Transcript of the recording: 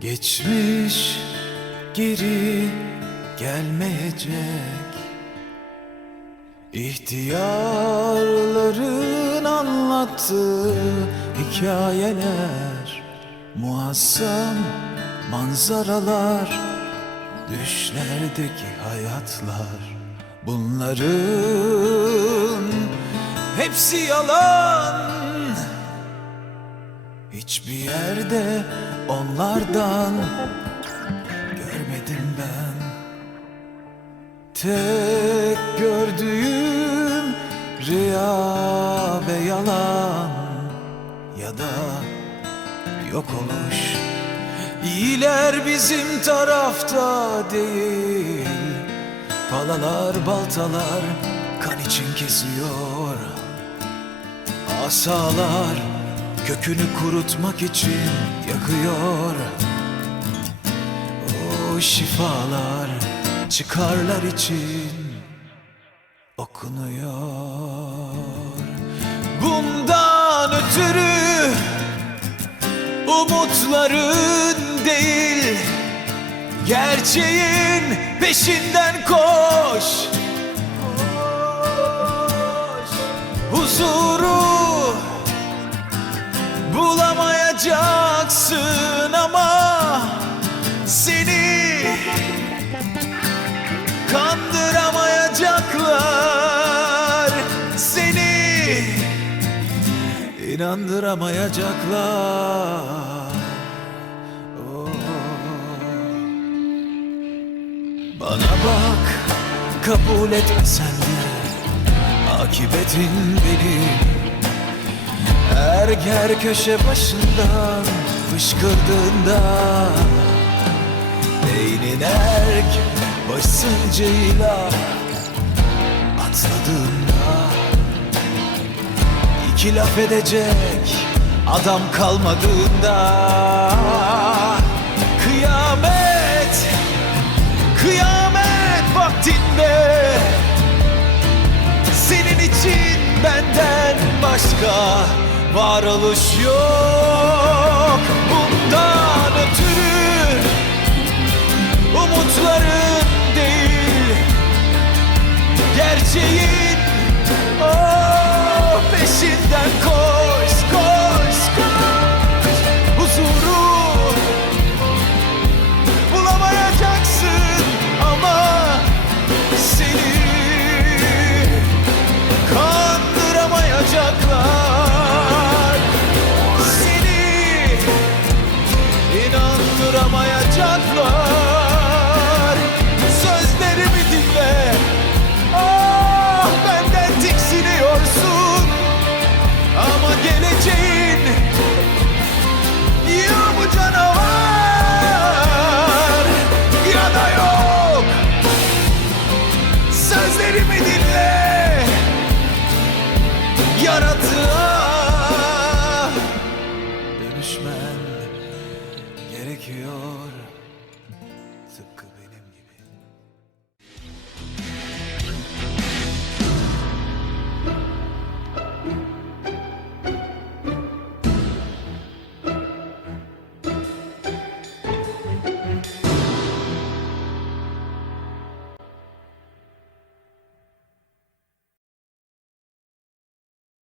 Geçmiş geri gelmeyecek. İhtiyarların anlattığı hikayeler Muazzam manzaralar Düşlerdeki hayatlar. Bunların hepsi yalan Hiçbir yerde onlardan görmedim ben. Tek gördüğüm rüya ve yalan Ya da yok oluş İyiler bizim tarafta değil. Palalar baltalar kan için kesiyor. Asalar kökünü kurutmak için yakıyor. O şifalar çıkarlar için okunuyor. Bundan ötürü umutların değil Gerçeğin peşinden koş inandıramayacaklar Oh. Bana bak kabul etmesen de Akibetin benim Her ger köşe başından Fışkırdığında Beynin erk basıncıyla Atladığında iki laf edecek Adam kalmadığında. Kıyamet Kıyamet vaktinde. Senin için benden başka varoluş yok. Bundan ötürü umutların Just love. つくべり